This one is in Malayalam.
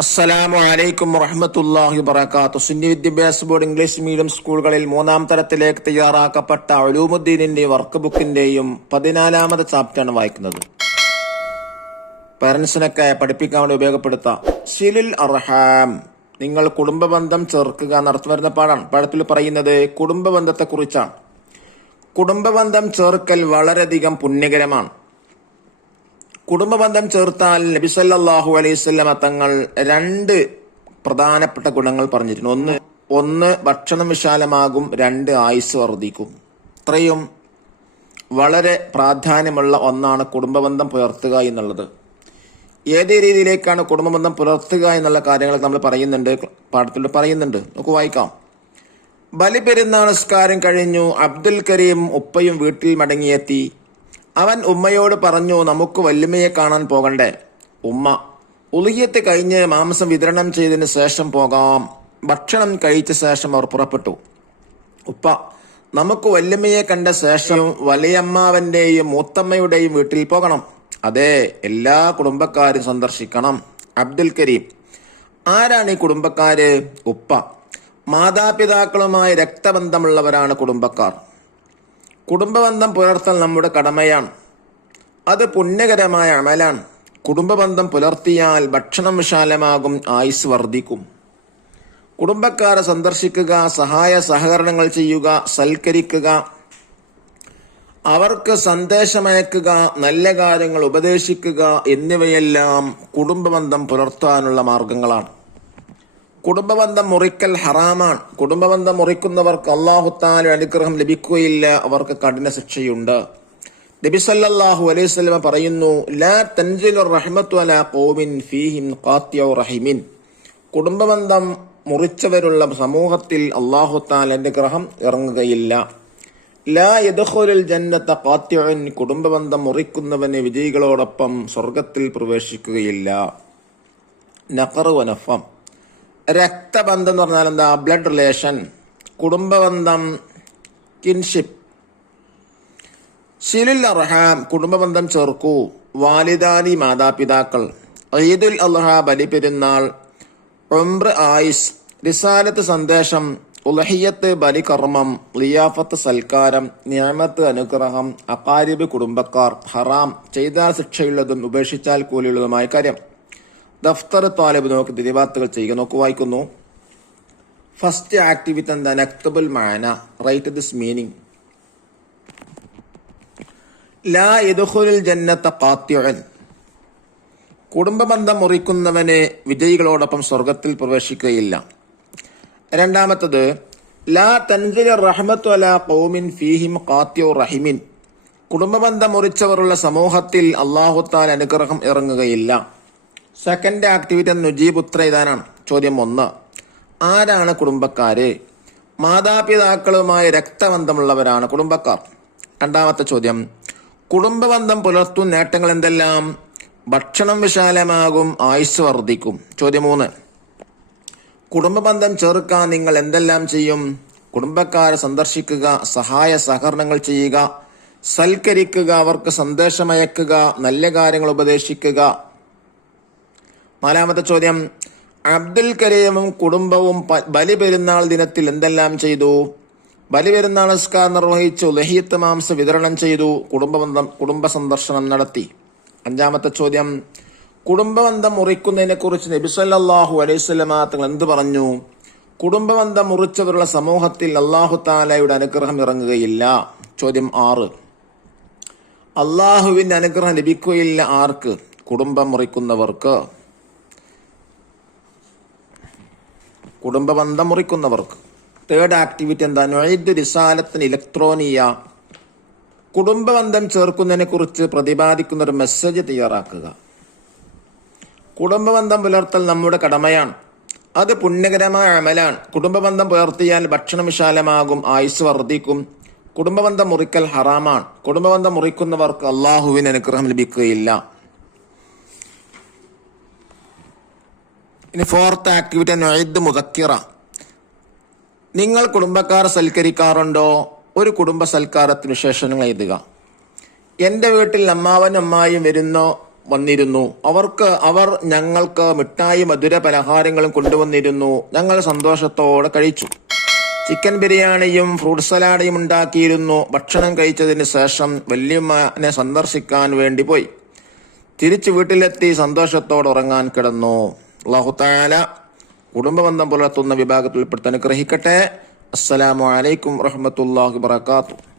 അസ്സലാമു അലൈക്കും വറഹ്മത്തുള്ളാഹി വബറകാതുഹു. സുന്നി വിദ്യാഭ്യാസ ബോർഡ് ഇംഗ്ലീഷ് മീഡിയം സ്കൂളുകളിൽ 3-ാം തരത്തിലേക്ക് തയ്യാറാക്കപ്പെട്ട ഉലൂമുദ്ദീനിന്റെ വർക്ക് ബുക്കിന്റെയും 14-ാമത് ചാപ്റ്ററാണ് വായിക്കുന്നത്. പേരൻസിനൊക്കെ പഠിപ്പിക്കാൻ വേണ്ടി ഉപയോഗപ്പെടുത്താം. സിലുൽ അർഹാം, നിങ്ങൾ കുടുംബബന്ധം ചേർക്കുക നടത്തി വരുന്ന പാഠാണ്. പാഠത്തിൽ പറയുന്നത് കുടുംബബന്ധത്തെക്കുറിച്ചാണ്. കുടുംബബന്ധം ചേർക്കൽ വളരെയധികം പുണ്യകരമാണ്. കുടുംബബന്ധം ചേർത്താൽ നബി സല്ലല്ലാഹു അലൈഹി വസല്ലമ തങ്ങൾ 2 പ്രധാനപ്പെട്ട ഗുണങ്ങൾ പറഞ്ഞിരുന്നു. ഒന്ന് ഭക്ഷണം വിശാലമാകും, 2 ആയുസ് വർദ്ധിക്കും. ഇത്രയും വളരെ പ്രാധാന്യമുള്ള ഒന്നാണ് കുടുംബബന്ധം പുലർത്തുക എന്നുള്ളത്. ഏത് രീതിയിലേക്കാണ് കുടുംബബന്ധം പുലർത്തുക എന്നുള്ള കാര്യങ്ങൾ നമ്മൾ പാഠത്തിൽ പറയുന്നുണ്ട്. നമുക്ക് വായിക്കാം. ബലിപെരുന്നാൾ നിസ്കാരം കഴിഞ്ഞു. അബ്ദുൽ കരീം ഉപ്പയും വീട്ടിൽ മടങ്ങിയെത്തി. അവൻ ഉമ്മയോട് പറഞ്ഞു, നമുക്ക് വല്യമ്മയെ കാണാൻ പോകണ്ടേ? ഉമ്മ, ഉളിയത്ത് കഴിഞ്ഞ് മാംസം വിതരണം ചെയ്തതിന് ശേഷം പോകാം. ഭക്ഷണം കഴിച്ച ശേഷം അവർ പുറപ്പെട്ടു. ഉപ്പ, നമുക്ക് വല്യമ്മയെ കണ്ട ശേഷം വലിയമ്മാവന്റെയും മൂത്തമ്മയുടെയും വീട്ടിൽ പോകണം. അതെ, എല്ലാ കുടുംബക്കാരും സന്ദർശിക്കണം. അബ്ദുൽ കരീം, ആരാണ് ഈ കുടുംബക്കാര്? ഉപ്പ, മാതാപിതാക്കളുമായി രക്തബന്ധമുള്ളവരാണ് കുടുംബക്കാർ. കുടുംബബന്ധം പുലർത്തൽ നമ്മുടെ കടമയാണ്. അത് പുണ്യകരമായ അമലാണ്. കുടുംബബന്ധം പുലർത്തിയാൽ ഭക്ഷണം വിശാലമാകും, ആയുസ് വർദ്ധിക്കും. കുടുംബക്കാരെ സന്ദർശിക്കുക, സഹായ സഹകരണങ്ങൾ ചെയ്യുക, സൽക്കരിക്കുക, അവർക്ക് സന്ദേശമയക്കുക, നല്ല കാര്യങ്ങൾ ഉപദേശിക്കുക എന്നിവയെല്ലാം കുടുംബബന്ധം പുലർത്താനുള്ള മാർഗങ്ങളാണ്. കുടുംബബന്ധം മുറിക്കൽ ഹറാമാണ്. കുടുംബബന്ധം മുറിക്കുന്നവർക്ക് അല്ലാഹു തആല അനുഗ്രഹം ലഭിക്കുകയില്ല, അവർക്ക് കഠിന ശിക്ഷയുണ്ട്. നബി സല്ലല്ലാഹു അലൈഹി വസല്ലം പറയുന്നു, ലാ തൻസിലു റഹ്മത്തു അലാ ഖൗമിൻ ഫീഹിം ഖാത്തിഉ റഹിമിൻ. കുടുംബബന്ധം മുറിച്ചവരുള്ള സമൂഹത്തിൽ അല്ലാഹു തആല അനുഗ്രഹം ഇറങ്ങുകയില്ല. ലാ യദ്ഖുലുൽ ജന്നത ഖാത്തിഉൻ. കുടുംബബന്ധം മുറിക്കുന്നവന് വിജയികളോടൊപ്പം സ്വർഗത്തിൽ പ്രവേശിക്കുകയില്ല. നഖറു വനഫം, രക്തബന്ധം എന്ന് പറഞ്ഞാൽ എന്താ? ബ്ലഡ് റിലേഷൻ, കുടുംബബന്ധം, കിൻഷിപ്പ്. സിലുൽ അർഹാം, കുടുംബബന്ധം ചേർക്കൂ. വാലിദാനി, മാതാപിതാക്കൾ. ഈദുൽ അദ്ഹ, ബലിപെരുന്നാൾ. ഉംറ, ആയിസ്. റിസാലത്ത്, സന്ദേശം. ഉലഹിയത്ത്, ബലികർമ്മം. ലിയാഫത്ത്, സൽക്കാരം. നിഅമത്ത്, അനുഗ്രഹം. അഖാരിബ്, കുടുംബക്കാർ. ഹറാം, ചെയ്താൽ ശിക്ഷയുള്ളതും ഉപേക്ഷിച്ചാൽ കൂലിയുള്ളതുമായ കാര്യം. ദഫ്തർ താലിബ്, നോക്ക് ദിരിവാത്തുകൾ ചെയ്യുക. നോക്ക് വായിക്കുന്നു. ഫസ്റ്റ് ആക്ടിവിറ്റി എന്താ? നക്തബുൽ മാന, റൈറ്റ് ദിസ് മീനിങ്. ലാ യദ്ഖുലുൽ ജന്നത ഖാത്തിഉൻ. കുടുംബബന്ധം മുറിക്കുന്നവന് വിജയികളോടൊപ്പം സ്വർഗത്തിൽ പ്രവേശിക്കുകയില്ല. രണ്ടാമത്തത്, ലാ തൻസിലു റഹ്മത്തു അലാ ഖൗമിൻ ഫീഹിം ഖാത്തിഉ റഹിമിൻ. കുടുംബബന്ധം മുറിച്ചവരുള്ള സമൂഹത്തിൽ അല്ലാഹു തആല അനുഗ്രഹം ഇറങ്ങുകയില്ല. സെക്കൻഡ് ആക്ടിവിറ്റി നുജീബ്, ഉത്തരം ഇതാനാണ്. ചോദ്യം 1, ആരാണ് കുടുംബക്കാര്? മാതാപിതാക്കളുമായി രക്തബന്ധമുള്ളവരാണ് കുടുംബക്കാർ. രണ്ടാമത്തെ ചോദ്യം, കുടുംബബന്ധം പുലർത്തും നേട്ടങ്ങൾ എന്തെല്ലാം? ഭക്ഷണം വിശാലമാകും, ആയുസ് വർദ്ധിക്കും. ചോദ്യം 3, കുടുംബബന്ധം ചേർക്കാൻ നിങ്ങൾ എന്തെല്ലാം ചെയ്യും? കുടുംബക്കാരെ സന്ദർശിക്കുക, സഹായ സഹകരണങ്ങൾ ചെയ്യുക, സൽക്കരിക്കുക, അവർക്ക് സന്ദേശമയക്കുക, നല്ല കാര്യങ്ങൾ ഉപദേശിക്കുക. നാലാമത്തെ ചോദ്യം, അബ്ദുൽ കരീമും കുടുംബവും ബലിപെരുന്നാൾ ദിനത്തിൽ എന്തെല്ലാം ചെയ്തു? ബലിപെരുന്നാൾ നിസ്കാരം നിർവഹിച്ചു, ലഹിയത്ത് മാംസം വിതരണം ചെയ്തു, കുടുംബ സന്ദർശനം നടത്തി. അഞ്ചാമത്തെ ചോദ്യം, കുടുംബബന്ധം മുറിക്കുന്നതിനെ കുറിച്ച് നബി സല്ലല്ലാഹു അലൈഹി വസല്ലമ തങ്ങൾ എന്ത് പറഞ്ഞു? കുടുംബബന്ധം മുറിച്ചവരുള്ള സമൂഹത്തിൽ അല്ലാഹു തആലയുടെ അനുഗ്രഹം ഇറങ്ങുകയില്ല. ചോദ്യം 6, അല്ലാഹുവിന്റെ അനുഗ്രഹം ലഭിക്കുകയില്ല ആർക്ക്? കുടുംബം മുറിക്കുന്നവർക്ക്. കുടുംബബന്ധം മുറിക്കുന്നവർക്ക്. തേർഡ് ആക്ടിവിറ്റി എന്താ? നുഈദ് റിസാലത്തിന് ഇലക്ട്രോണിയ. കുടുംബബന്ധം ചേർക്കുന്നതിനെ കുറിച്ച് പ്രതിപാദിക്കുന്ന ഒരു മെസ്സേജ് തയ്യാറാക്കുക. കുടുംബബന്ധം പുലർത്തൽ നമ്മുടെ കടമയാണ്. അത് പുണ്യകരമായ അമലാണ്. കുടുംബബന്ധം പുലർത്തിയാൽ ഭക്ഷണം വിശാലമാകും, ആയുസ് വർദ്ധിക്കും. കുടുംബബന്ധം മുറിക്കൽ ഹറാമാണ്. കുടുംബബന്ധം മുറിക്കുന്നവർക്ക് അല്ലാഹുവിന് അനുഗ്രഹം ലഭിക്കുകയില്ല. ഇനി ഫോർത്ത് ആക്ടിവിറ്റി നുഈദ് മുദക്കിറ. നിങ്ങൾ കുടുംബക്കാർ സൽക്കരിക്കാറുണ്ടോ? ഒരു കുടുംബ സൽക്കാരത്തിന് വിശേഷണങ്ങൾ എഴുതുക. എൻ്റെ വീട്ടിൽ അമ്മാവനും അമ്മായും വരുന്നോ വന്നിരുന്നു. അവർ ഞങ്ങൾക്ക് മിഠായി മധുര പലഹാരങ്ങളും കൊണ്ടുവന്നിരുന്നു. ഞങ്ങൾ സന്തോഷത്തോടെ കഴിച്ചു. ചിക്കൻ ബിരിയാണിയും ഫ്രൂട്ട് സലാഡയും ഉണ്ടാക്കിയിരുന്നു. ഭക്ഷണം കഴിച്ചതിന് ശേഷം വല്യമ്മനെ സന്ദർശിക്കാൻ വേണ്ടി പോയി. തിരിച്ചു വീട്ടിലെത്തി സന്തോഷത്തോടെ ഉറങ്ങാൻ കിടന്നു. അല്ലാഹു തആല കുടുംബബന്ധം പുലർത്തുന്ന വിഭാഗത്തിൽപ്പെടുത്താൻ അനുഗ്രഹിക്കട്ടെ. അസ്സലാമു അലൈക്കും വറഹ്മത്തുള്ളാഹി വബറകാതുഹു.